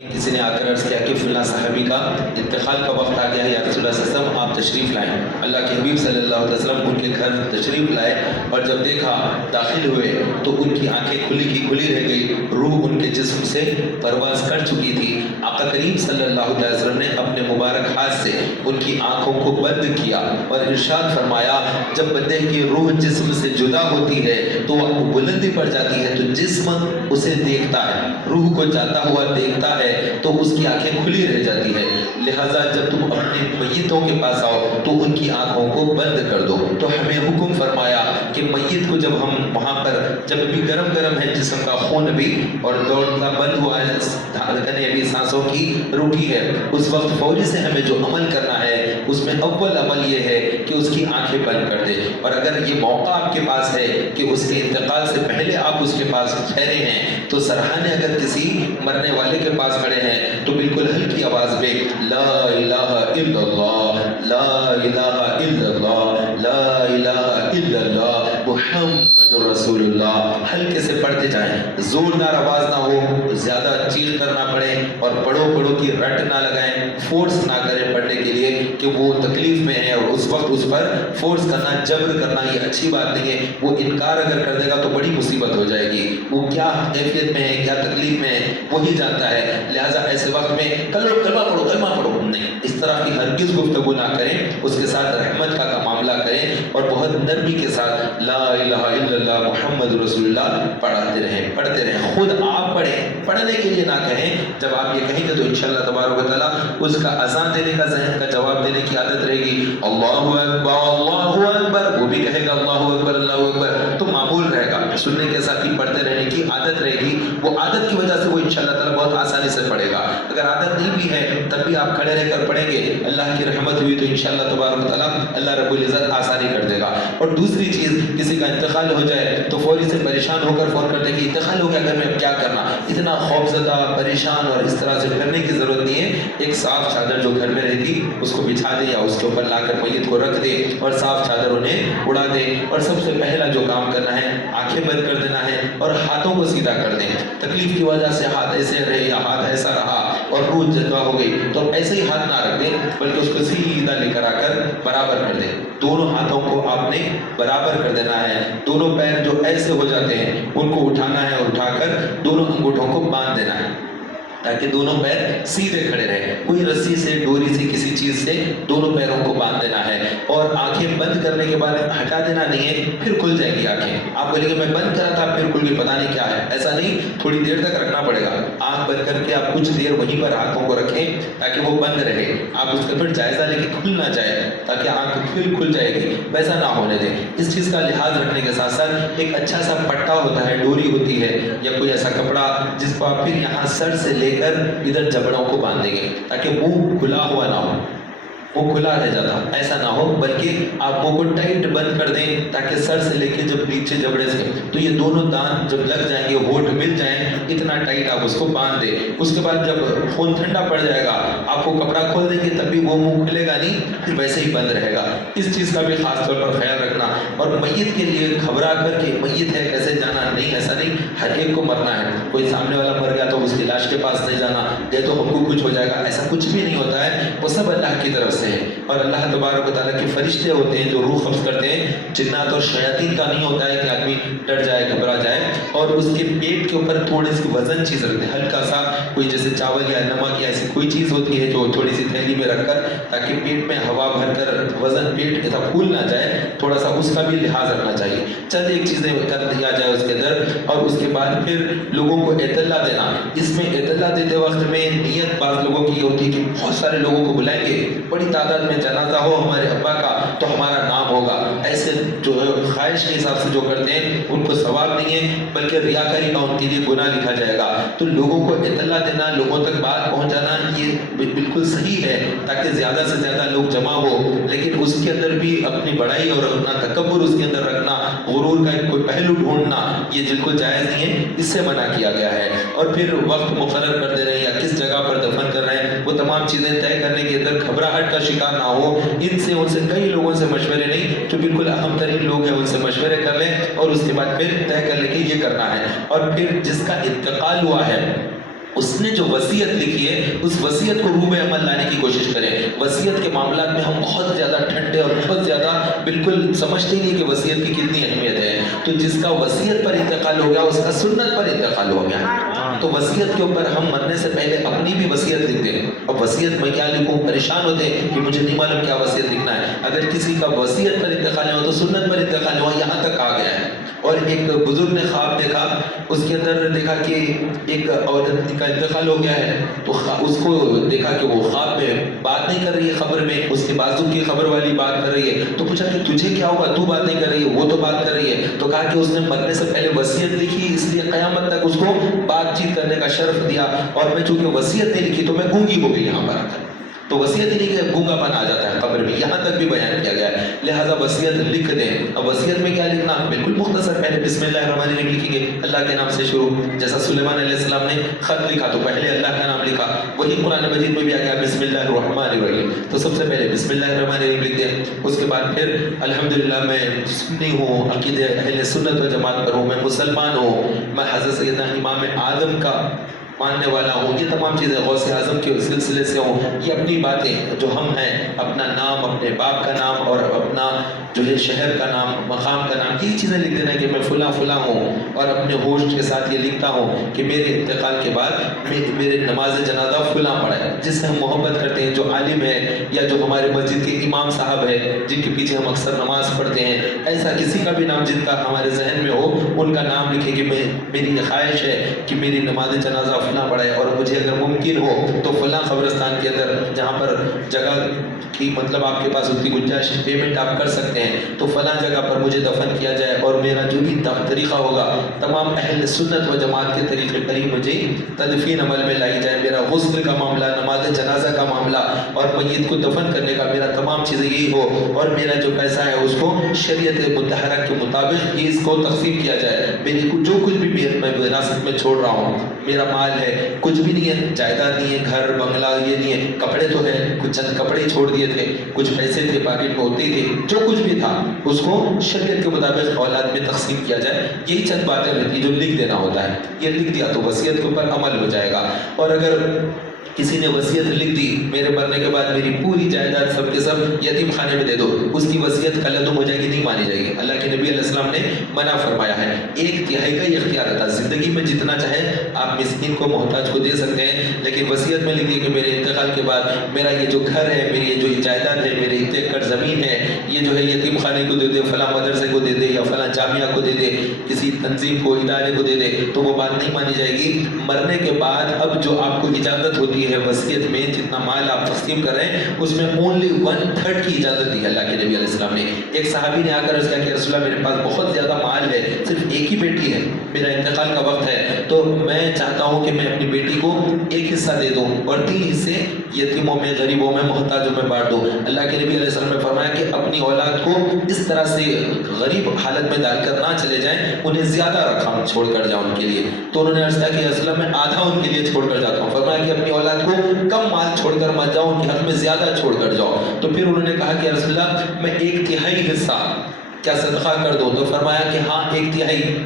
کسی نے آ کر عرض کیا کہ فلاں صحابی کا انتقال کا وقت آ گیا ہے، یا رسول اللہ صلی اللہ علیہ وسلم آپ تشریف لائیں۔ اللہ کے حبیب صلی اللہ علیہ وسلم ان کے گھر تشریف لائے اور جب دیکھا داخل ہوئے تو ان کی آنکھیں کھلی کی کھلی رہ گئی، روح ان کے جسم سے پرواز کر چکی تھی۔ آقا کریم صلی اللہ علیہ وسلم نے اپنے مبارک ہاتھ سے ان کی آنکھوں کو بند کیا اور ارشاد فرمایا جب بندے کی روح جسم سے جدا ہوتی ہے تو وہ بلندی پڑ جاتی ہے تو جسم اسے دیکھتا ہے، روح کو جاتا ہوا دیکھتا ہے تو اس کی آنکھیں کھلی رہ جاتی ہے۔ لہٰذا جب تم اپنے میتوں کے پاس آؤ تو ان کی آنکھوں کو بند کر دو۔ تو ہمیں حکم فرمایا کہ میت کو جب ہم وہاں پر جب بھی گرم گرم ہے، جسم کا خون بھی اور دوڑنا بند ہوا ہے، دھڑکنیں ابھی سانسوں کی رکی ہے، اس وقت فوری سے ہمیں جو عمل کرنا ہے اس میں اول عمل یہ ہے کہ اس کی آنکھیں بند کر دے۔ اور اگر یہ موقع آپ کے پاس ہے کہ اس کے انتقال سے پہلے آپ اس کے پاس ٹھہرے ہیں تو سرحانے اگر کسی مرنے والے کے پاس کھڑے ہیں تو بالکل ہلکی آواز میں لا الہ الا اللہ، لا الہ الا اللہ، لا الہ الا اللہ محمد رسول اللہ ہلکے سے پڑھتے جائیں، زوردار آواز نہ ہو، زیادہ چیخ کرنا پڑے اور پڑھو کی رٹ نہ لگائیں، فورس نہ کریں پڑھنے کے لیے کہ وہ تکلیف میں ہے اور اس وقت اس پر فورس کرنا، جبر کرنا یہ اچھی بات نہیں ہے۔ وہ انکار اگر کر دے گا تو بڑی مصیبت ہو جائے گی، وہ کیا کیفیت میں ہے، کیا تکلیف میں ہے وہی جانتا ہے۔ لہٰذا ایسے وقت میں کلمہ پڑھو نہیں، اس طرح کی ہرگز گفتگو نہ کریں، اس کے ساتھ رحمت کا معاملہ کریں اور بہت نرمی کے ساتھ لا الہ الا اللہ محمد رسول اللہ پڑھتے رہیں۔ خود آپ پڑھیں، پڑھنے کے لیے نہ کہیں، جب آپ یہ کہیں گے تو انشاءاللہ تبارک و تعالیٰ اس کا اذان دینے کا، ذہن کا جواب دینے کی عادت رہے گی۔ اللہ اکبر وہ بھی کہے گا اللہ اکبر اللہ اکبر، تو معمول رہے گا، سننے کے ساتھ ہی پڑھتے رہنے کی عادت رہے گی۔ وہ عادت کی وجہ سے وہ انشاءاللہ تعالیٰ بہت آسانی سے پڑھے گا۔ اگر عادت نہیں بھی ہے تب بھی آپ کھڑے رہ کر پڑھیں گے، اللہ کی رحمت ہوئی تو انشاءاللہ تبارک و تعالیٰ اللہ رب العزت آسانی کر دے گا۔ اور دوسری چیز، کسی کا انتقال ہو جائے تو فوری سے پریشان ہو کر فون کرتے کہ انتقال ہو گیا گھر میں اب کیا کرنا، اتنا خوفزدہ پریشان اور اس طرح سے کرنے کی ضرورت نہیں ہے۔ ایک صاف چادر جو گھر میں رہتی اس کو بچھا دے یا اس کے اوپر لا کر میت کو رکھ دے اور صاف چادر انہیں اڑا دے، اور سب سے پہلا جو کام کرنا ہے آنکھیں بند کر دینا ہے اور ہاتھوں کو سیدھا کر دیں۔ تکلیف کی وجہ سے ہاتھ ایسے رہے یا ہاتھ ایسا رہا اور روح جذبہ ہو گئی تو ایسے ہی ہاتھ نہ رکھ دیں بلکہ اس کو سیدھا لے کر آ کر برابر کر دیں۔ دونوں ہاتھوں کو آپ نے برابر کر دینا ہے، دونوں پیر جو ایسے ہو جاتے ہیں ان کو اٹھانا ہے اور اٹھا کر دونوں انگوٹھوں کو باندھ دینا ہے تاکہ دونوں پیر سیدھے کھڑے رہیں۔ کوئی رسی سے، ڈوری سے، کسی چیز سے دونوں پیروں کو باندھ دینا ہے اور آنکھیں بند کرنے کے بعد ہٹا دینا نہیں ہے، پھر کھل جائے گی آنکھیں۔ آپ بولیں گے میں بند کرا تھا پھر کھل گئی، پتہ نہیں کیا ہے، ایسا نہیں، تھوڑی دیر تک رکھنا پڑے گا۔ آنکھ بند کر کے آپ کچھ دیر وہیں پر ہاتھوں کو رکھیں تاکہ وہ بند رہے، آپ اس کا پھر جائزہ لے کے کھل نہ جائے تاکہ آنکھ پھر کھل جائے گی، ویسا نہ ہونے دیں۔ اس چیز کا لحاظ رکھنے کے ساتھ ساتھ ایک اچھا سا پٹا ہوتا ہے، ڈوری ہوتی ہے یا کوئی ایسا کپڑا جس کو آپ پھر یہاں سر سے لے کر ادھر جبڑوں کو باندھ دیں گے تاکہ منہ کھلا ہوا نہ ہو، وہ کھلا رہ جاتا، ایسا نہ ہو، بلکہ آپ منہ کو ٹائٹ بند کر دیں تاکہ سر سے لے کے جب نیچے جبڑے سے تو یہ دونوں دانت جب لگ جائیں گے، ہونٹ مل جائیں، اتنا ٹائٹ آپ اس کو باندھ دیں۔ اس کے بعد جب خون ٹھنڈا پڑ جائے گا آپ کو کپڑا کھول دیں گے تب بھی وہ منہ کھلے گا نہیں، پھر ویسے ہی بند رہے گا۔ اس چیز کا بھی خاص طور پر خیال رکھنا۔ اور میت کے لیے گھبرا کر کے میت ہے کیسے جانا نہیں، ایسا نہیں، ہر ایک کو مرنا ہے، کوئی سامنے والا مر گیا تو اس کی لاش کے پاس نہیں جانا، یہ تو ہم کو کچھ ہو جائے گا، ایسا کچھ بھی نہیں ہوتا ہے، وہ سب اللہ کی طرف سے ہے۔ اور اللہ تبارک و تعالیٰ کے فرشتے ہوتے ہیں جو روح قبض کرتے ہیں، جنات اور شیاطین کا نہیں ہوتا ہے کہ آدمی ڈر جائے گھبرا جائے، اور اس کے پیٹ کے اوپر تھوڑی سی وزن چیز رکھتے ہیں، ہلکا سا کوئی جیسے چاول یا نمک یا ایسی کوئی چیز ہوتی ہے جو تھوڑی سی تھیلی میں رکھ کر تاکہ پیٹ میں ہوا بھر کر وزن پیٹ ایسا پھول نہ جائے، تھوڑا سا اس کا بھی لحاظ رکھنا چاہیے۔ چند ایک چیزیں کر دیا جائے اس کے اندر، اور اس کے بعد پھر لوگوں کو اطلاع دینا۔ اس میں اطلاع دیتے وقت میں نیت بعض لوگوں کی ہوتی ہے کہ بہت سارے لوگوں کو بلائیں گے، بڑی تعداد میں جنازہ ہو ہمارے ابا کا تو ہمارا نام ہوگا، ایسے جو خواہش کے حساب سے جو کرتے ہیں ان کو ثواب نہیں ہے بلکہ ریاکاری کا ان کے لیے گناہ لکھا جائے گا۔ تو لوگوں کو اطلاع دینا، لوگوں تک بات پہنچانا یہ بالکل صحیح ہے تاکہ زیادہ سے زیادہ لوگ جمع ہو، لیکن اس کے اندر بھی اپنی بڑائی اور اپنا تکبر اس کے اندر رکھنا، غرور کا کوئی پہلو ڈھونڈنا یہ بالکل جائز نہیں ہے، اس سے منع کیا گیا ہے۔ اور پھر وقت مقرر کر دے رہے ہیں یا کس جگہ پر دفن کر رہے ہیں، وہ تمام چیزیں طے کرنے کے اندر گھبراہٹ کا شکار نہ ہو۔ ان سے کئی لوگوں سے مشورے نہیں، جو بالکل اہم ترین لوگ ہیں ان سے مشورے کر لیں اور اس کے بعد پھر طے کر لیں کہ یہ کرنا ہے۔ اور پھر جس کا انتقال ہوا ہے اس نے جو وصیت لکھی ہے اس وصیت کو روح عمل لانے کی کوشش کریں. وصیت کے معاملات میں ہم بہت زیادہ ٹھنڈے اور بہت زیادہ بالکل سمجھتے نہیں کہ وصیت کی کتنی اہمیت ہے. تو جس کا وصیت پر انتقال ہو گیا اس کا سنت پر انتقال ہو گیا. تو وصیت کے اوپر ہم مرنے سے پہلے اپنی بھی وصیت لکھتے ہیں. اب وصیت میں کیا لکھوں, پریشان ہوتے ہیں کہ مجھے نہیں معلوم کیا وصیت لکھنا ہے. اگر کسی کا وصیت پر انتقال نہیں ہوا تو سنت پر انتقال ہوا, یہاں تک آ گیا ہے. اور ایک بزرگ نے خواب دیکھا, اس کے اندر دیکھا کہ ایک عورت کا انتقال ہو گیا ہے. تو اس کو دیکھا کہ وہ خواب میں بات نہیں کر رہی ہے, خبر میں اس کے بازو کی خبر والی بات کر رہی ہے. تو پوچھا کہ تجھے کیا ہوگا, تو بات نہیں کر رہی ہے, وہ تو بات کر رہی ہے. تو کہا کہ اس نے مرنے سے پہلے وصیت لکھی, اس لیے قیامت تک اس کو بات چیت کرنے کا شرف دیا. اور میں چونکہ وصیت نہیں لکھی تو میں گونگی ہو گئی یہاں پر آ کر. تو وصیت ہی نہیں کہ گونگا پن آ جاتا ہے قبر میں, یہاں تک بھی بیان کیا گیا ہے. لہٰذا وصیت لکھ دیں. اب وصیت میں کیا لکھنا, بالکل مختصر, پہلے بسم اللہ الرحمن الرحیم لکھیں گے, اللہ کے نام سے شروع. جیسا سلیمان علیہ السلام نے خط لکھا تو پہلے اللہ کا نام لکھا, وہی قرآن مجید میں بھی آ گیا بسم اللہ الرحمن الرحیم. تو سب سے پہلے بسم اللہ الرحمن الرحیم لکھ دیں. اس کے بعد پھر الحمدللہ میں سنی ہوں, عقیدہ اہل سنت و جماعت پر ہوں, میں مسلمان ہوں, میں حضرت سیدنا امام اعظم کا ماننے والا ہوں, یہ تمام چیزیں غوث اعظم کے سلسلے سے ہوں. یہ اپنی باتیں جو ہم ہیں, اپنا نام, اپنے باپ کا نام اور اپنا جو ہے شہر کا نام, مقام کا نام, یہ چیزیں لکھ دینا کہ میں فلاں فلاں ہوں. اور اپنے ہوش کے ساتھ یہ لکھتا ہوں کہ میرے انتقال کے بعد میرے نماز جنازہ فلاں پڑھے, جس سے ہم محبت کرتے ہیں, جو عالم ہے یا جو ہمارے مسجد کے امام صاحب ہے جن کے پیچھے ہم اکثر نماز پڑھتے ہیں. ایسا کسی کا بھی نام جن کا ہمارے ذہن میں ہو, ان کا نام لکھے کہ میری یہ خواہش ہے کہ میری نماز جنازہ فلاں پڑھے, اور مجھے اگر ممکن ہو تو فلاں قبرستان کے اندر جہاں پر جگہ کی مطلب آپ کے پاس اتنی گنجائش, پیمنٹ آپ کر سکتے ہیں, تو فلاں جگہ پر مجھے دفن کیا جائے. اور میرا جو بھی طریقہ ہوگا تمام اہل سنت و جماعت کے طریقے پر ہی مجھے تدفین عمل میں لائی جائے. میرا غسل کا معاملہ, نماز جنازہ کا معاملہ اور میت کو دفن کرنے کا میرا تمام چیزیں یہی ہو. اور میرا جو پیسہ ہے اس کو شریعت مطہرہ کے مطابق اس کو تقسیم کیا جائے. میری جو کچھ بھی میں وراثت میں چھوڑ رہا ہوں, میرا مال ہے, کچھ بھی نہیں ہے, جائیداد نہیں ہے, گھر بنگلہ یہ نہیں ہے, کپڑے تو ہے, کچھ چند کپڑے ہی چھوڑ دیے تھے, کچھ پیسے تھے پاکٹ میں ہوتے تھے, جو کچھ بھی تھا اس کو شریعت کے مطابق اولاد میں تقسیم کیا جائے. یہی چند باتیں رہتی جو لکھ دینا ہوتا ہے. یہ لکھ دیا تو وصیت کے اوپر عمل ہو جائے گا. اور اگر کسی نے وصیت لکھ دی میرے مرنے کے بعد میری پوری جائیداد سب کے سب یتیم خانے میں دے دو, اس کی وصیت کلعدم ہو جائے گی, نہیں مانی جائے گی. اللہ کے نبی علیہ السلام نے منع فرمایا ہے. 1/3 کا ہی اختیار رہتا, زندگی میں جتنا چاہے آپ مسکین کو, محتاج کو دے سکتے ہیں, لیکن وصیت میں لکھ دیے کہ میرے انتقال کے بعد میرا یہ جو گھر ہے, میری یہ جو جائیداد ہے, میرے اتنے ایکڑ زمین ہے, یہ جو ہے یتیم خانے کو دے دے, فلاں مدرسے کو دے دے, یا فلاں جامعہ کو دے دے, کسی تنظیم کو, ادارے کو دے دے, تو وہ بات نہیں مانی جائے گی. مرنے کے بعد اب جو آپ کو اجازت ہوتی ہے وصیت میں, جتنا مال آپ تقسیم کر رہے ہیں اس میں اونلی 1/3 کی اجازت دی اللہ کے نبی علیہ السلام نے. ایک صحابی نے آ کر اس کہا کہ رسول اللہ میرے پاس بہت زیادہ مال ہے, صرف ایک ہی بیٹی ہے, میرا انتقال کا وقت ہے, تو میں چاہتا ہوں کہ میں اپنی بیٹی کو 1 حصہ دے دوں اور 3 حصے یتیموں میں, غریبوں میں, محتاجوں میں بانٹ دوں. اللہ کے نبی علیہ السلام نے فرمایا کہ اپنی اولاد کو اس طرح سے غریب حالت میں ڈال کر نہ چلے جائیں, انہیں زیادہ رقم چھوڑ کر جاؤ ان کے لیے. تو انہوں نے عرض کیا کہ رسول اللہ میں آدھا ان کے لیے چھوڑ کر جاتا ہوں. فرمایا کہ اپنی اولاد کو کم مال چھوڑ کر مت جاؤ, ان کے حق میں زیادہ چھوڑ کر جاؤ. تو پھر انہوں نے کہا کہ رسول اللہ میں 1/3 حصہ کیا صدقہ کر دو؟ تو فرمایا کہ ہاں 1/3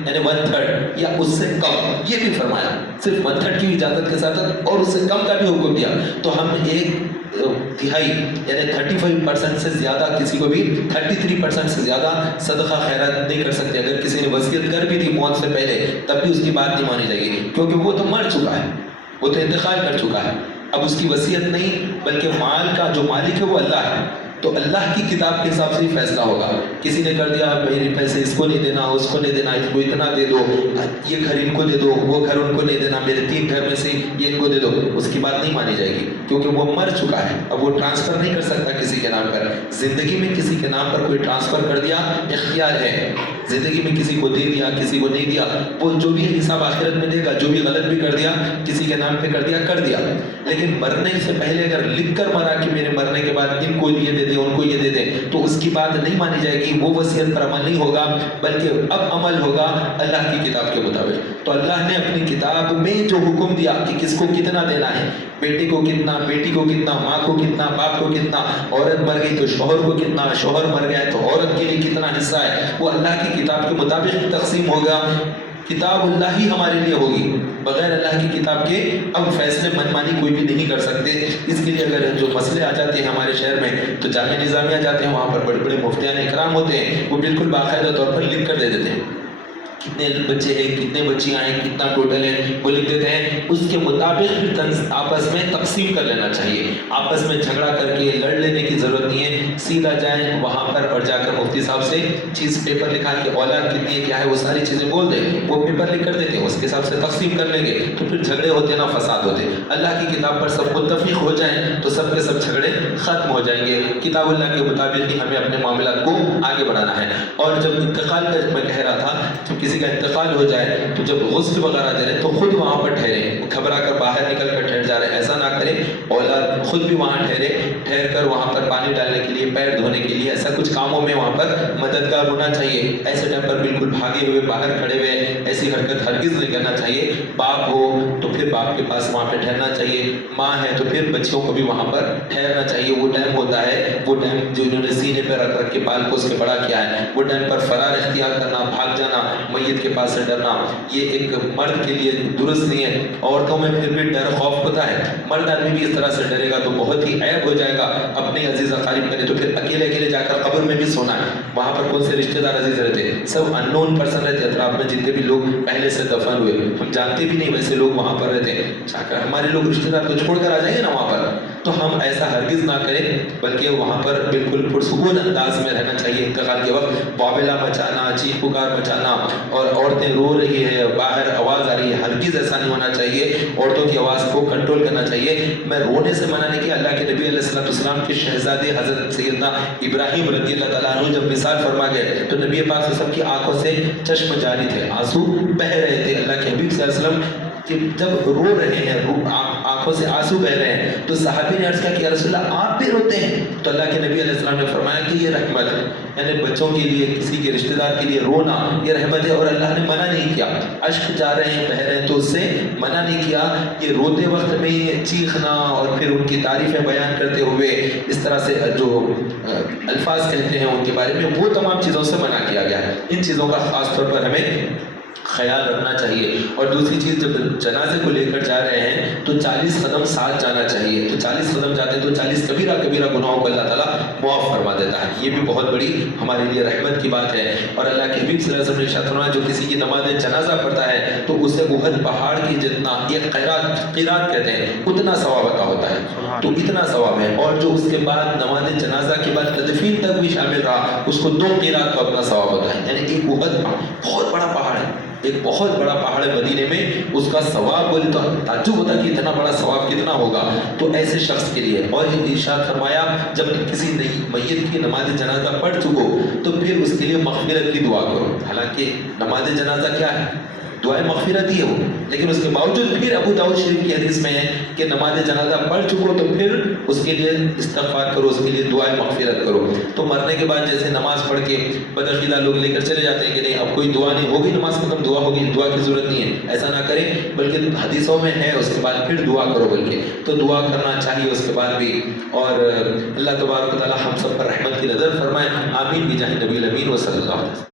یعنی 1/3 یا اس سے کم. یہ بھی فرمایا, صرف 1/3 کی اجازت کے ساتھ اور اس سے کم کا بھی حکم دیا. تو ہم 1/3 یعنی 35% سے زیادہ, کسی کو بھی 33% سے زیادہ صدقہ خیرات نہیں کر سکتے. اگر کسی نے وصیت کر بھی دی موت سے پہلے تب بھی اس کی بات نہیں مانی جائے گی, کیونکہ وہ تو مر چکا ہے, وہ تو انتقال کر چکا ہے. اب اس کی وصیت نہیں بلکہ مال کا جو مالک ہے وہ اللہ ہے, تو اللہ کی کتاب کے حساب سے ہی فیصلہ ہوگا. کسی نے کر دیا میرے پیسے اس کو نہیں دینا, اس کو نہیں دینا, اس کو اتنا دے دو, یہ گھر ان کو دے دو, وہ گھر ان کو نہیں دینا, میرے 3 گھر میں سے یہ ان کو دے دو, اس کی بات نہیں مانی جائے گی, کیونکہ وہ مر چکا ہے. اب وہ ٹرانسفر نہیں کر سکتا کسی کے نام پر. زندگی میں کسی کے نام پر کوئی ٹرانسفر کر دیا اختیار ہے, زندگی میں کسی کو دے دیا, کسی کو نہیں دیا, وہ جو بھی حساب آخرت میں دے گا. جو بھی غلط بھی کر دیا, کسی کے نام پہ کر دیا. لیکن مرنے سے پہلے اگر لکھ کر مرا کہ میرے مرنے کے بعد ان کو یہ دے دے, ان کو یہ دے دے, تو اس کی بات نہیں مانی جائے گی. وہ وصیت پر عمل نہیں ہوگا, بلکہ اب عمل ہوگا اللہ کی کتاب کے مطابق. تو اللہ نے اپنی کتاب میں جو حکم دیا کہ کس کو کتنا دینا ہے, بیٹے کو کتنا, بیٹی کو کتنا, ماں کو کتنا, باپ کو کتنا, عورت مر گئی تو شوہر کو کتنا, شوہر مر گیا تو عورت کے لیے کتنا حصہ ہے, وہ اللہ کی کتاب کے مطابق تقسیم ہوگا. کتاب اللہ ہی ہمارے لیے ہوگی، بغیر اللہ کی کتاب کے ہم فیصلے من مانی کوئی بھی نہیں کر سکتے۔ اس کے لیے اگر جو مسئلے آ جاتے ہیں ہمارے شہر میں تو جامعہ نظامیہ جاتے ہیں، وہاں پر بڑے بڑے مفتیان اکرام ہوتے ہیں، وہ بالکل باقاعدہ طور پر لکھ کر دے دیتے ہیں کتنے بچے ہیں، کتنے بچیاں ہیں، کتنا ٹوٹل ہے، وہ لکھ دیتے ہیں۔ اس کے مطابق پھر آپس میں تقسیم کر لینا چاہیے، آپس میں جھگڑا کر کے لڑ لینے کی ضرورت نہیں ہے، سیدھا جائیں وہاں پر اور جا کر مفتی صاحب سے چیز پیپر لکھا کہ اولاد کتنی ہے، کیا ہے، وہ ساری چیزیں بول دیں، وہ پیپر لکھ کر دیتے ہیں، اس کے حساب سے تقسیم کر لیں گے تو پھر جھگڑے ہوتے نہ فساد ہوتے۔ اللہ کی کتاب پر سب متفق ہو جائیں تو سب کے سب جھگڑے ختم ہو جائیں گے۔ کتاب اللہ کے مطابق ہی ہمیں اپنے معاملات کو آگے بڑھانا ہے۔ اور جب انتقال کا میں کہہ رہا تھا، جب کسی کا انتقال ہو جائے تو جب غسل وغیرہ دے رہے تو خود وہاں پر ٹھہریں، گھبرا کر باہر نکل کر ٹھہر جا رہے ہیں ایسا نہ کریں، اولاد خود بھی وہاں ٹھہر کر وہاں پر پانی ڈالنے کے لیے، پیر دھونے کے لیے، ایسا کچھ کاموں میں وہاں پر مددگار ہونا چاہیے۔ ایسے ٹائم پر بالکل بھاگے ہوئے باہر کھڑے ہوئے ایسی حرکت ہرگز نہیں کرنا چاہیے۔ باپ ہو تو پھر باپ کے پاس وہاں پہ ٹھہرنا چاہیے، ماں ہے تو پھر بچوں کو بھی وہاں پر ٹھہرنا چاہیے۔ وہ ٹائم ہوتا ہے، وہ ٹائم جو انہوں نے سینے پہ رکھ رکھ کے بال کو اس کے بڑا کیا ہے، وہ ٹائم پر فرار اختیار کرنا، بھاگ جانا، میت کے پاس سے ڈرنا، یہ ایک مرد کے لیے درست نہیں ہے۔ عورتوں میں پھر بھی ڈر خوف ہوتا ہے، مرد آدمی بھی اس طرح سے ڈرے گا تو بہت ہی عیب ہو جائے گا۔ اپنے عزیز اقارب کرے تو پھر اکیلے جا کر قبر میں بھی سونا ہے، وہاں پر کون سے رشتہ دار عزیز رہتے، سب ان نون پرسن رہتے اطراف میں، جتنے بھی لوگ پہلے سے دفن ہوئے ہم جانتے بھی نہیں، ویسے لوگ وہاں پر رہتے ہیں، جا کر ہمارے لوگ رشتہ دار تو چھوڑ کر آ جائیں گے نا وہاں پر، تو ہم ایسا ہرگز نہ کریں، بلکہ وہاں پر بالکل پرسکون انداز میں رہنا چاہیے۔ انتقال کے وقت واویلا مچانا، چیخ پکار مچانا، اور عورتیں رو رہی ہے، باہر آواز آ رہی ہے، ہرگز ایسا نہیں ہونا چاہیے۔ عورتوں کی آواز کو کنٹرول کرنا چاہیے۔ میں رونے سے منع نہیں کیا، اللہ کے نبی علیہ السلام کے شہزادے حضرت سیدنا ابراہیم رضی اللہ تعالیٰ عنہ جب مثال فرما گئے تو نبی پاک صلی اللہ علیہ وسلم کی آنکھوں سے چشم جاری تھے، آنسو بہہ رہے تھے۔ اللہ کے حبیب صلی اللہ علیہ وسلم جب رو رہے ہیں، آنکھوں سے آنسو بہ رہے ہیں، تو صحابی نے عرض کیا کہ یا رسول اللہ آپ بھی روتے ہیں؟ تو اللہ کے نبی علیہ السلام نے فرمایا کہ یہ رحمت ہے، یعنی بچوں کے لیے، کسی کے رشتہ دار کے لیے رونا یہ رحمت ہے، اور اللہ نے منع نہیں کیا۔ اشک جا رہے ہیں، بہ رہے ہیں تو اس سے منع نہیں کیا۔ یہ روتے وقت میں چیخنا اور پھر ان کی تعریفیں بیان کرتے ہوئے اس طرح سے جو الفاظ کہتے ہیں ان کے بارے میں، وہ تمام چیزوں سے منع کیا گیا ہے۔ ان چیزوں کا خاص طور پر ہمیں خیال رکھنا چاہیے۔ اور دوسری چیز، جب جنازے کو لے کر جا رہے ہیں تو 40 قدم ساتھ جانا چاہیے، تو 40 قدم جاتے ہیں تو 40 کبیرہ گناہوں کو اللہ تعالیٰ معاف فرما دیتا ہے۔ یہ بھی بہت بڑی ہمارے لیے رحمت کی بات ہے۔ اور اللہ کے حبیب صلی اللہ علیہ وسلم نے ارشاد فرمایا جو کسی کی نماز جنازہ پڑھتا ہے تو اسے احد پہاڑ کی جتنا، یہ قیرات کہتے ہیں، اتنا ثواب عطا ہوتا ہے، تو اتنا ثواب ہے۔ اور جو اس کے بعد نماز جنازہ کے بعد تدفین تک بھی شامل رہا، اس کو 2 قیرات کا اتنا ثواب ہوتا ہے۔ یعنی ایک احد بہت بڑا پہاڑ ہے، ایک بہت بڑا پہاڑ ہے مدینے میں، اس کا ثواب بولے تو تعجب ہوتا کہ اتنا بڑا ثواب کتنا ہوگا، تو ایسے شخص کے لیے۔ اور یہ ارشاد فرمایا جب کسی میت کی نماز جنازہ پڑھ چکو تو پھر اس کے لیے مغفرت کی دعا کرو۔ حالانکہ نماز جنازہ کیا ہے؟ دعائے مغفرت ہی ہو، لیکن اس کے باوجود پھر ابو داؤد شریف کی حدیث میں ہے کہ نماز جنازہ پڑھ چکو تو پھر اس کے لیے استغفار کرو، اس کے لیے دعائے مغفرت کرو۔ تو مرنے کے بعد جیسے نماز پڑھ کے بدعقیدہ لوگ لے کر چلے جاتے ہیں کہ نہیں اب کوئی دعا نہیں ہوگی، نماز ختم، دعا ہوگی، دعا کی ضرورت نہیں ہے، ایسا نہ کریں، بلکہ حدیثوں میں ہے اس کے بعد پھر دعا کرو، بلکہ تو دعا کرنا چاہیے اس کے بعد بھی۔ اور اللہ تبارک و تعالی ہم سب پر رحمت کی نظر فرمائے، آمین بجاہ نبی الامین و صلی اللہ علیہ وسلم۔